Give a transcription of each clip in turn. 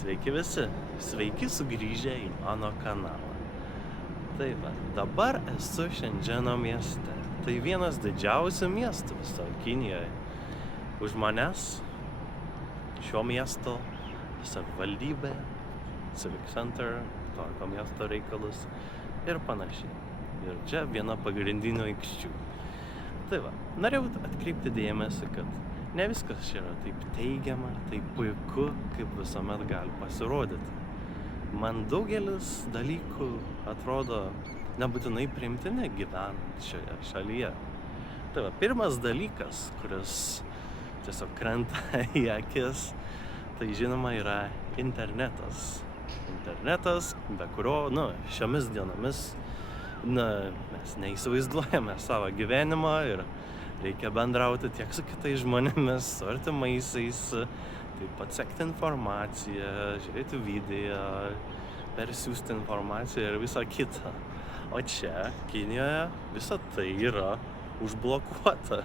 Sveiki visi, sveiki sugrįžę į mano kanalą. Tai va, dabar esu Šendženo mieste. Tai vienas didžiausių miestų visoje Kinijoje. Už manęs šio miesto savivaldybė, Civic Center, tvarko miesto reikalus ir panašiai. Ir čia viena pagrindinių aikščių. Tai va, norėjau atkreipti dėmesį, kad ne viskas čia yra taip teigiama, taip puiku, kaip visuomet gali pasirodyti. Man daugelis dalykų atrodo nebūtinai priimtini gyvenant šioje šalyje. Tai va, pirmas dalykas, kuris tiesiog krenta į akis, tai žinoma yra internetas. Internetas, be kurio, šiomis dienomis, mes neįsivaizduojame savo gyvenimą ir reikia bendrauti tiek su kitais žmonėmis, su artimaisiais, taip pat sekti informaciją, žiūrėti video, persiųsti informaciją ir visą kitą. O čia, Kinijoje, visa tai yra užblokuota.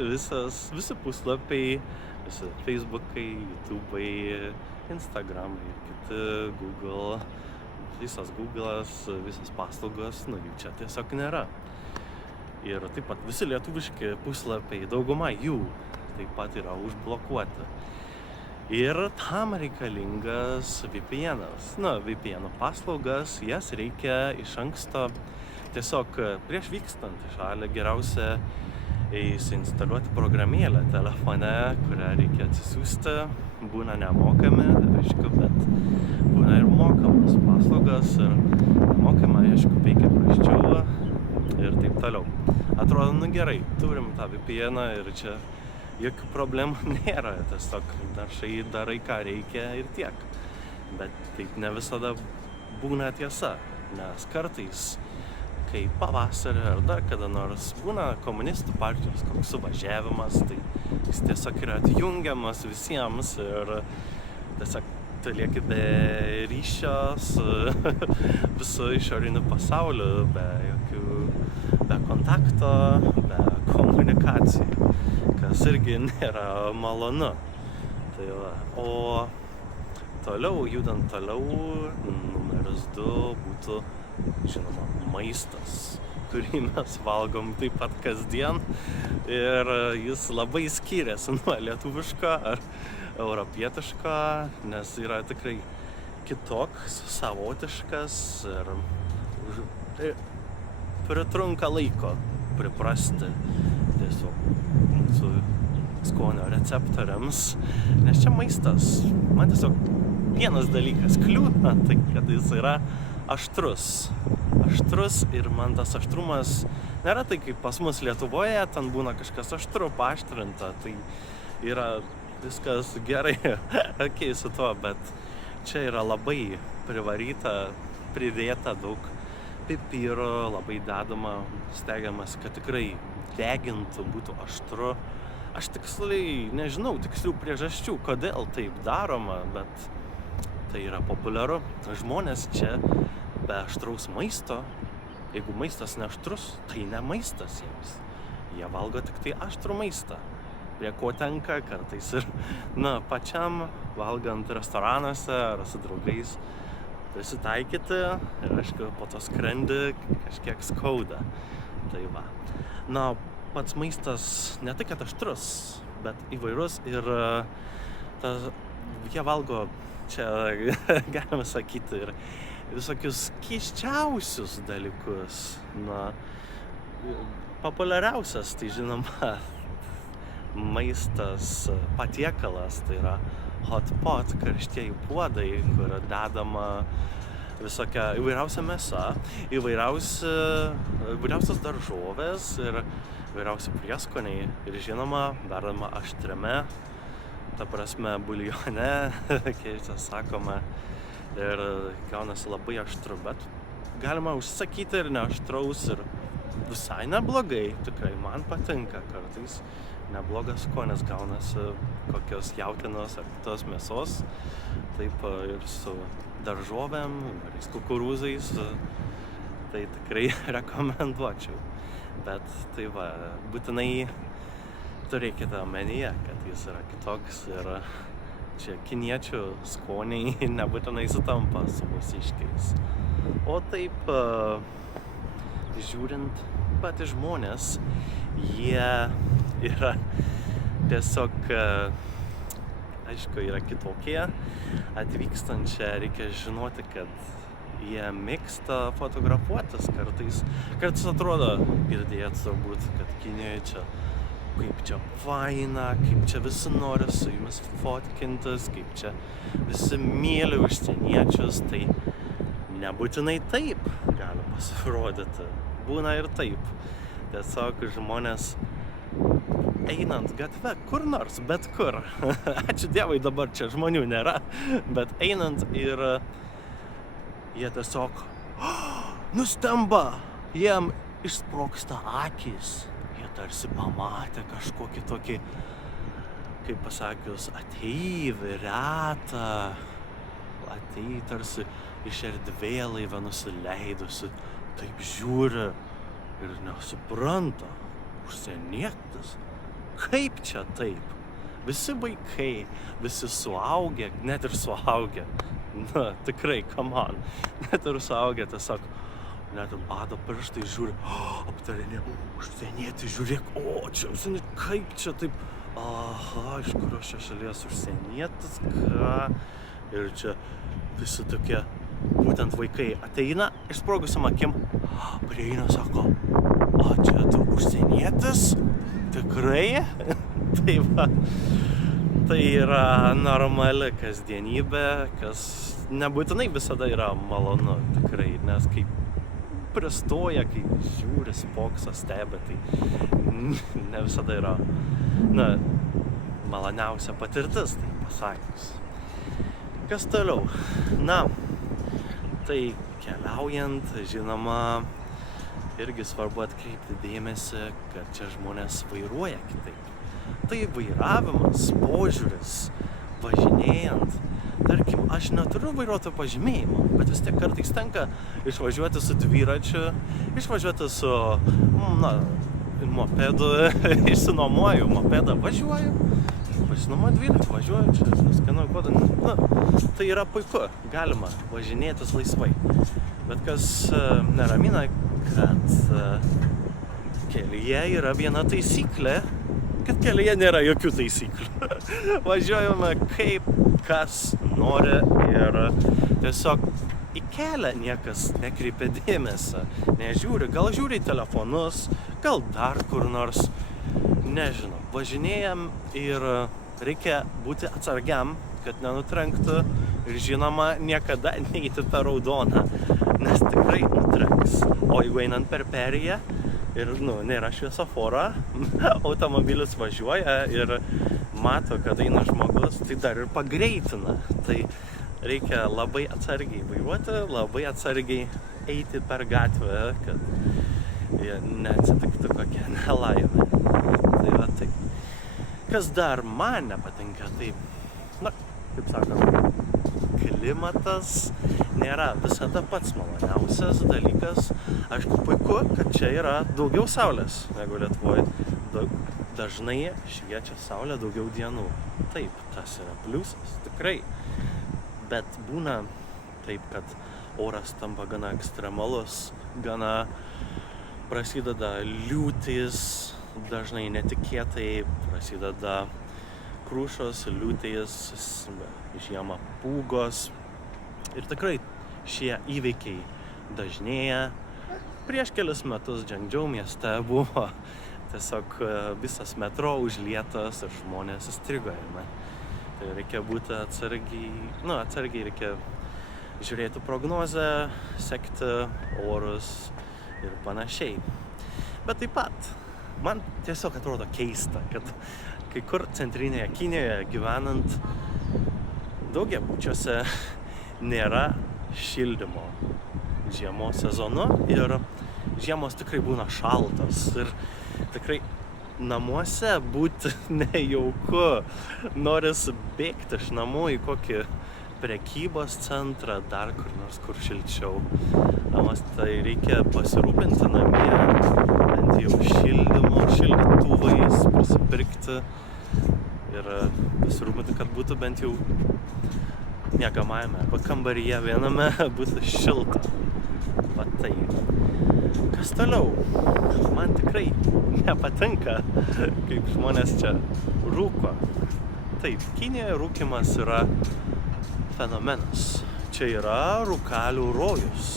Visi puslapiai, visi Facebookai, YouTube'ai, Instagramai, kiti Google, visas Google'as, visas paslaugos, jų čia tiesiog nėra. Ir taip pat visi lietuviški puslapiai, dauguma jų taip pat yra užblokuoti. Ir tam reikalingas VPN'as. VPN paslaugas, jas reikia iš anksto tiesiog prieš vykstant į šalį geriausia įsiinstaliuoti programėlę telefone, kurią reikia atsisiųsti. Būna nemokami, aišku, bet būna ir mokamas paslaugas ir nemokama, aišku, veikia prasčiau ir taip toliau. Atrodo, gerai, turim tą VPN'ą ir čia jokių problemų nėra, tiesiog darai ką reikia ir tiek. Bet taip ne visada būna tiesa, nes kartais, kai pavasarį ar dar kada nors būna komunistų partijos koks suvažiavimas, tai jis tiesiog yra atjungiamas visiems ir tiesiog tu lieki be ryšio su visu išoriniu pasauliu, be kontakto, be komunikacijų, kas irgi nėra malonu. Tai va. O toliau, judant toliau, numeris 2 būtų, žinoma, maistas, kurį mes valgom taip pat kasdien ir jis labai skiriasi nuo lietuviško ar europietiško, nes yra tikrai kitoks, savotiškas ir pritrunka laiko priprasti tiesiog mūsų skonio receptoriams, nes čia maistas, man tiesiog vienas dalykas kliūna, tai kad jis yra aštrus ir man tas aštrumas nėra tai kaip pas mus Lietuvoje, ten būna kažkas aštru, paaštrinta, tai yra viskas gerai, okei su tuo, bet čia yra labai privaryta, pridėta daug pipiro, labai dedama, stengiamas, kad tikrai degintų, būtų aštru. Aš tiksliai nežinau tikslių priežasčių, kodėl taip daroma, bet tai yra populiaru. Žmonės čia be aštraus maisto, jeigu maistas neaštrus, tai ne maistas jiems. Jie valgo tik tai aštrų maistą, prie ko tenka kartais ir, pačiam valgant restoranuose ar su draugais prisitaikyti ir, aišku, po to skrandį kažkiek skauda. Tai va. Pats maistas ne tik kad aštrus, bet įvairus ir jie valgo, čia galima sakyti, ir visokius keisčiausius dalykus. Populiariausias, tai žinoma, maistas, patiekalas, tai yra hot pot, karštieji puodai, kur dedama visokia įvairiausia mėsa, įvairiausios daržovės ir įvairiausi prieskoniai ir, žinoma, dedama aštriame, ta prasme buljone, keista sakoma, ir gaunasi labai aštru, bet galima užsakyti ir neaštraus ir visai neblogai, tikrai man patinka kartais. Neblogas skonis gaunasi kokios jautienos ar kitos mėsos, taip ir su daržovėm, ir kukurūzais, tai tikrai rekomenduočiau. Bet tai va, būtinai turėkite omenyje, kad jis yra kitoks ir čia kiniečių skoniai nebūtinai sutampa su mūsiškiais. O taip, žiūrint, patys žmonės, jie yra tiesiog, aišku, yra kitokie. Atvykstant čia reikia žinoti, kad jie mėgsta fotografuotis kartais. Kartais atrodo, girdėjot turbūt, kad Kinijoje čia kaip čia faina, kaip čia visi nori su jumis fotkintis, kaip čia visi myli užsieniečius, tai nebūtinai taip gali pasirodyti. Būna ir taip. Tiesiog žmonės einant gatve, kur nors, bet kur. Ačiū Dievui, dabar čia žmonių nėra, bet einant ir jie tiesiog nustemba, jiem išsprogsta akys. Jie tarsi pamatė kažkokį tokį, kaip pasakius, ateivį, retą, tarsi iš erdvėlaivio nusileidusi, taip žiūri ir nesupranta, užsienietis, kaip čia taip? Visi vaikai, visi suaugę, net ir suaugę, na tikrai, come on, net ir suaugę tiesiog, net ir bado pirštai žiūri, aptarinė, užsienietį, žiūrėk, čia užsienietį, kaip čia taip, aha, iš kurios čia šalies užsienietis, ką, ir čia visi tokie, būtent vaikai ateina, išsprogusiam akim, prieina, sako, čia tu užsienietis, tikrai, tai va, tai yra normali kasdienybė, kas nebūtinai visada yra malonu, tikrai, nes kaip pristoja, kai žiūri, spokso, stebi, tai ne visada yra, maloniausia patirtis, tai pasakius. Kas toliau? Na, tai keliaujant, žinoma, irgi svarbu atkreipti dėmesį, kad čia žmonės vairuoja kitaip. Tai vairavimas, požiūris, važinėjant. Tarkim, aš neturiu vairuotojo pažymėjimo, bet vis tiek kartais tenka išvažiuoti su dviračiu, išvažiuoti su, mopedu, išsinuomoju mopedą, važiuoju, pasinuomoju dviratį, važiuoju, čia skenuoju kodą, tai yra puiku, galima važinėtis laisvai. Bet kas neramina, kad kelyje yra viena taisyklė, kad kelyje nėra jokių taisyklių. Važiuojame kaip kas nori ir tiesiog į kelią niekas nekreipia dėmesio, nežiūri, gal žiūri į telefonus, gal dar kur nors, nežinau. Važinėjam ir reikia būti atsargiam, kad nenutrenktų ir žinoma niekada neiti per raudoną, nes tikrai nutrenks. O jeigu einant per perėją ir nėra šviesoforo, automobilis važiuoja ir mato, kad eina žmogus, tai dar ir pagreitina. Tai reikia labai atsargiai vairuoti, labai atsargiai eiti per gatvę, kad neatsitiktų kokia nelaimė. Tai va taip. Kas dar man nepatinka, tai, kaip sakoma, klimatas nėra visada pats maloniausias dalykas. Aišku, puiku, kad čia yra daugiau saulės negu Lietuvoje. Dažnai šviečia saulė daugiau dienų. Taip, tas yra pliusas, tikrai. Bet būna taip, kad oras tampa gana ekstremalus, gana prasideda liūtys, dažnai netikėtai prasideda krušos, liūtys, žiemą pūgos. Ir tikrai šie įvykiai dažnėja. Prieš kelius metus Džangdžou mieste buvo tiesiog visas metro užlietas ir žmonės įstrigo jame. Tai reikia būti atsargiai reikia žiūrėti prognozę, sekti orus ir panašiai. Bet taip pat, man tiesiog atrodo keista, kad kai kur centrinėje Kinijoje gyvenant daugiabučiuose nėra šildymo žiemos sezonu ir žiemos tikrai būna šaltos ir tikrai namuose būti nejauku, noris bėgti iš namų į kokį prekybos centrą, dar kur nors kur šilčiau. Tai reikia pasirūpinti namie, bent jau šildymo, šildytuvais, prisipirkti. ir pasirūpinti, kad būtų bent jau miegamajame arba kambaryje viename būtų šilta. Va tai. Kas toliau? Man tikrai nepatinka, kaip žmonės čia rūko. Taip, Kinijoje rūkymas yra fenomenas. Čia yra rūkalių rojus.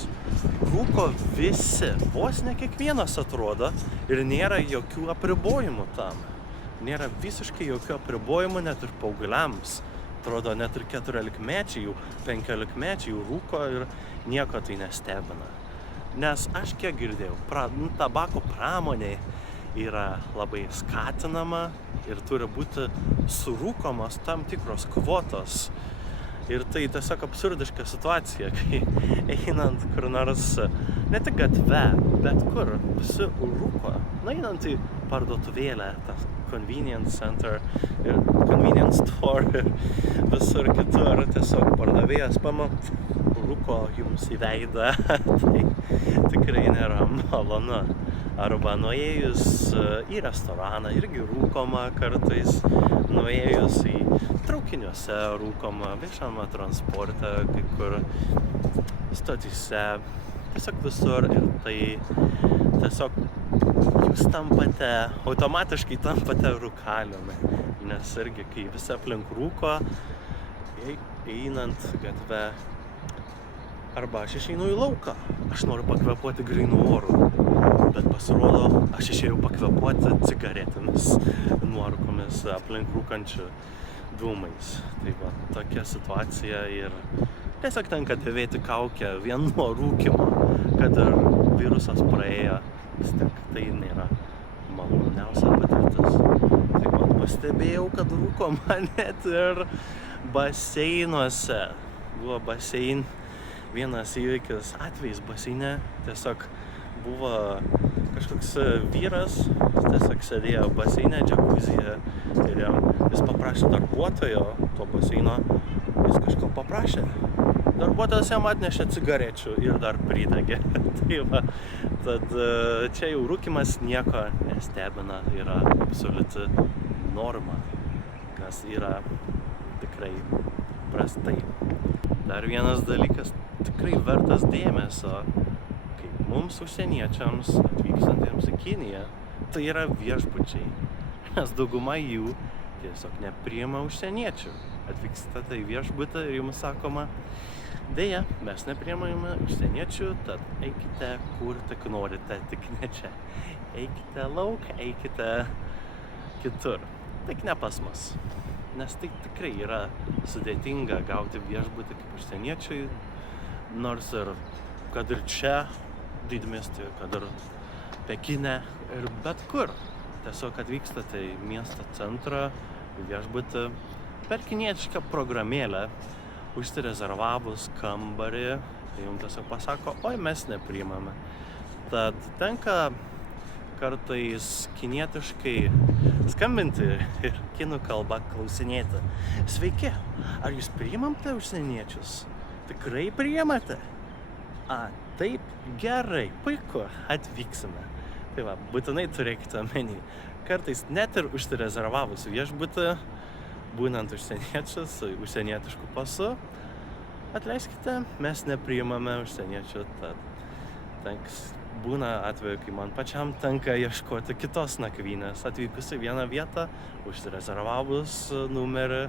Rūko visi, vos ne kiekvienas atrodo ir nėra jokių apribojimų tam. Nėra visiškai jokių apribojimų net ir paaugliams. Atrodo, net ir 14-mečiai, 15-mečiai rūko ir nieko tai nestebina. Nes aš kiek girdėjau, tabako pramonė yra labai skatinama ir turi būti surūkomos tam tikros kvotos. Ir tai tiesiog absurdiška situacija, kai einant kur nors, ne tik gatve, bet kur visi rūko. Einant į parduotuvėlę, tas convenience center ir convenience store ir visur kitur tiesiog pardavėjas rūko jums į veidą. Tai tikrai nėra malonu. Arba nuėjus į restoraną irgi rūkoma kartais, nuėjus į traukiniuose rūkoma, viešame transporte, kai kur stotyse, tiesiog visur ir tai tiesiog jūs automatiškai tampate rūkaliumi, nes irgi kai visi aplink rūko, einant gatve, arba aš išeinu į lauką, aš noriu pakvėpuoti grynų orų. Bet pasirodo, aš išėjau pakvėpuoti cigaretėmis, nuorūkomis, aplink rūkančių dūmais. Tai va, tokia situacija ir tiesiog tenka dėvėti kaukę vien nuo rūkymo, kad ir virusas praėjo, vis tiek tai nėra maloniausia patirtis. Taip pat pastebėjau, kad rūkoma net ir baseinuose. Buvo vienas įvykis atvejis baseine, tiesiog buvo kažkoks vyras, tiesiog sėdėjo baseine, džakuzyje ir jis paprašė darbuotojo to baseino, jis kažko paprašė. Darbuotojas jam atnešė cigarečių ir dar pridegė. Tai va, tad čia jau rūkymas nieko nestebina, yra absoliuti norma, kas yra tikrai prastai. Dar vienas dalykas tikrai vertas dėmesio, kaip mums užsieniečiams atvykstantiems į Kiniją, tai yra viešbučiai, nes dauguma jų tiesiog nepriima užsieniečių. Atvykstate į viešbutį ir jums sakoma, deja, mes nepriimame užsieniečių, tad eikite kur tik norite, tik ne čia. Eikite lauk, eikite kitur, tik ne pas mus. Nes tai tikrai yra sudėtinga gauti viešbutį kaip užsieniečiai, nors ir kad ir čia didmiestyje, kad ir Pekine ir bet kur. Tiesiog atvykstate į miesto centrą, į viešbutį, per kinietišką programėlę, užsirezervavus kambarį, tai jums tiesiog pasako, oi mes nepriimame. Tad tenka kartais kinietiškai skambinti ir kinų kalbą klausinėti. Sveiki, ar jūs priimate užsieniečius? Tikrai priimate? Taip, gerai, puiku, atvyksime. Tai va, būtinai turėkite omeny. Kartais net ir užsirezervavus viešbutį, būnant užsieniečius, užsienietiškų pasu, atleiskite, mes nepriimame užsieniečių, tad būna atveju, kai man pačiam tenka ieškoti kitos nakvynės, atvykus į vieną vietą, užsirezervavus numerį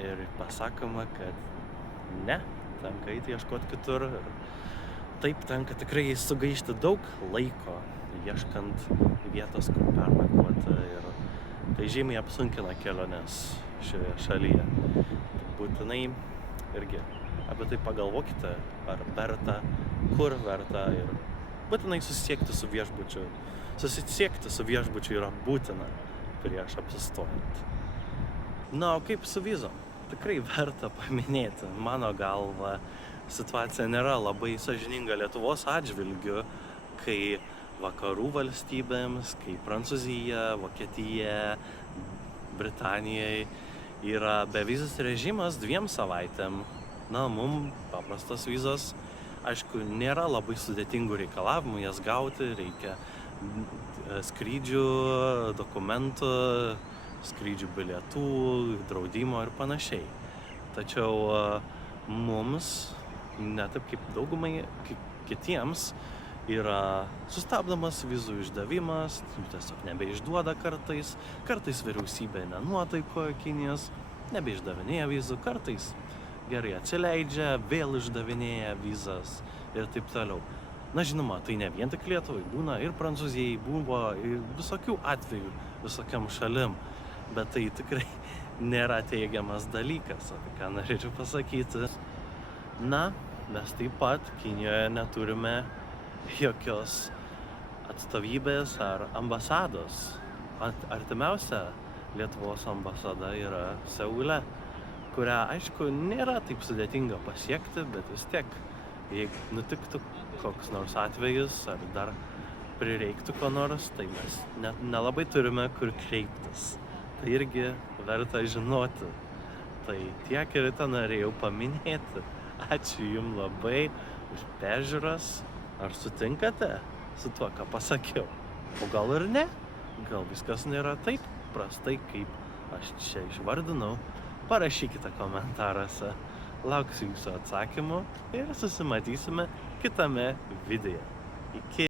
ir pasakoma, kad ne, tenka eiti ieškoti kitur. Ir taip tenka tikrai sugaišti daug laiko, ieškant vietos, kur pernakvoti ir tai žymiai apsunkina keliones šioje šalyje. Būtinai irgi apie tai pagalvokite, ar verta, kur verta ir būtinai susisiekti su viešbučiu. Susisiekti su viešbučiu yra būtina prieš apsistojant. Na, o kaip su vizom? Tikrai verta paminėti. Mano galva, situacija nėra labai sąžininga Lietuvos atžvilgiu, kai vakarų valstybėms, kai Prancūzija, Vokietija, Britanijai yra bevizis režimas 2 savaitėm. Na, mum paprastos vizos, aišku, nėra labai sudėtingų reikalavimų jas gauti, reikia skrydžių, dokumentų, skrydžių bilietų, draudimo ir panašiai. Tačiau mums, ne taip kaip daugumai kitiems, yra sustabdomas vizų išdavimas, tiesiog nebeišduoda kartais vyriausybė nenuotaikoja Kinijos, nebeišdavinėja vizų, kartais gerai atsileidžia, vėl išdavinėja vizas ir taip toliau. Na žinoma, tai ne vien tik Lietuvai, būna ir Prancūzijai, buvo ir visokių atvejų visokiam šalim, bet tai tikrai nėra teigiamas dalykas, apie ką norėčiau pasakyti. Na, mes taip pat Kinijoje neturime jokios atstovybės ar ambasados. Artimiausia Lietuvos ambasada yra Seule, kurią, aišku, nėra taip sudėtinga pasiekti, bet vis tiek, jeigu nutiktų koks nors atvejis ar dar prireiktų ko nors, tai mes nelabai turime kur kreiptis. Tai irgi verta žinoti. Tai tiek ir tą norėjau paminėti. Ačiū Jums labai už peržiūras. Ar sutinkate su tuo, ką pasakiau? O gal ir ne? Gal viskas nėra taip prastai, kaip aš čia išvardinau? Parašykite komentaruose. Lauksiu Jūsų atsakymų ir susimatysime kitame video. Iki.